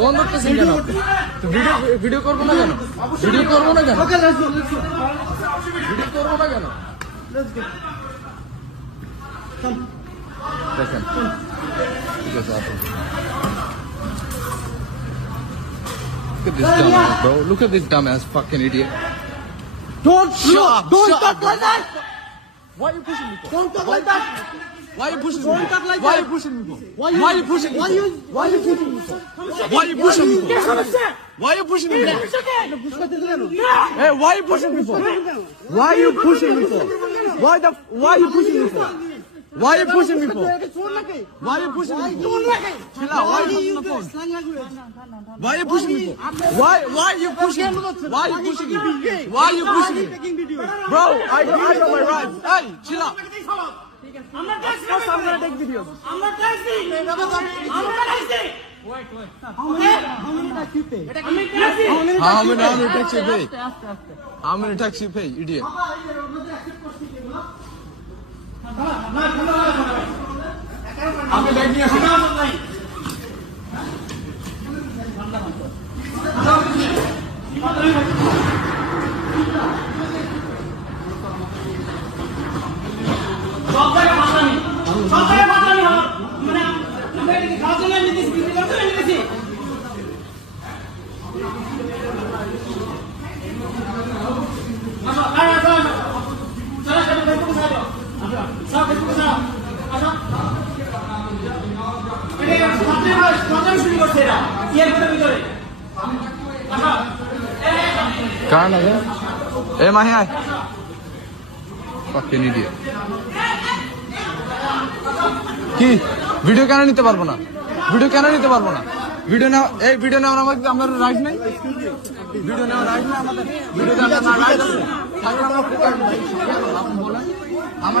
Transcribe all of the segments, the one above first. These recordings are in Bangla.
ফোন ধরতেছেন কেন? ভিডিও করবো না কেন? ভিডিও করবো না কেন? ভিডিও করবো না কেন? দেখেন ঠিক আছে আপনি Look at this dumbass, bro. Look at this dumbass fucking idiot. Don't talk like that. Why are you pushing me for? Don't talk like that. Why are you pushing me? Don't talk like Why that. are you pushing me for? Why you pushing me? Why are you pushing me for? Why you pushing me? Why are you pushing me for? Hey, why are you pushing me for? Why are you pushing me for? Why are you pushing me for? Why are you pushing me for? Why are you pushing me for? Chill out. Why are you pushing the phone? Why are you pushing me for? Why are you pushing me? Why are you pushing me? Why are you pushing me? Bro, I know my rights. Hey, chill out. I'm gonna take videos. I'm not taxi. Wait. How many tax you pay? How many tax you pay? How many tax you pay, idiot? আমি ব্যাগ নিয়ে আসি না ভাই সব জায়গায় মাতানি মানে আমরা কি খাওয়ার জন্য নিতেছি বিক্রি করতে নিতেছি কারণ আছে এ মাহি আয় fucking idiot কি ভিডিও কেন নিতে পারবো না ভিডিও নাও এই ভিডিও নেওয়ার আমাদের আমার রাইট নাই ভিডিও নেওয়ার রাইট না আমাদের ভিডিও নেওয়ার রাইট আছে তাহলে আমরা আপনি বলেন আমার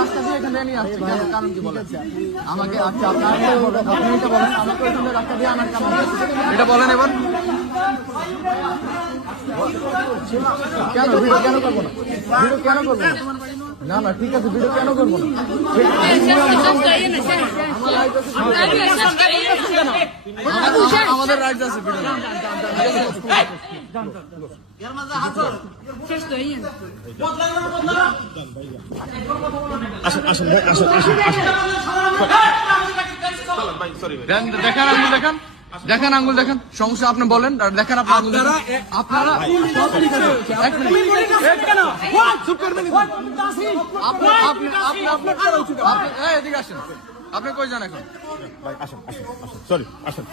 রাস্তা দিয়ে এখানে নিয়ে আসছি কারণ কি বলেন আমাকে আচ্ছা আপনি এটা বলেন আমাকে এখানে রাস্তা দিয়ে আনার কারণ এটা বলেন এবার কেন ভিডিও কেন করবো না না ঠিক আছে ভিডিও কেন করবো না আমাদের রাইট আছে ভিডিও দেখেন আঙ্গুল দেখেন সমস্যা আপনি বলেন দেখেন আপনার আঙ্গুল আপনারা এদিকে আসেন আপনি কই যান এখন আসেন সরি আসেন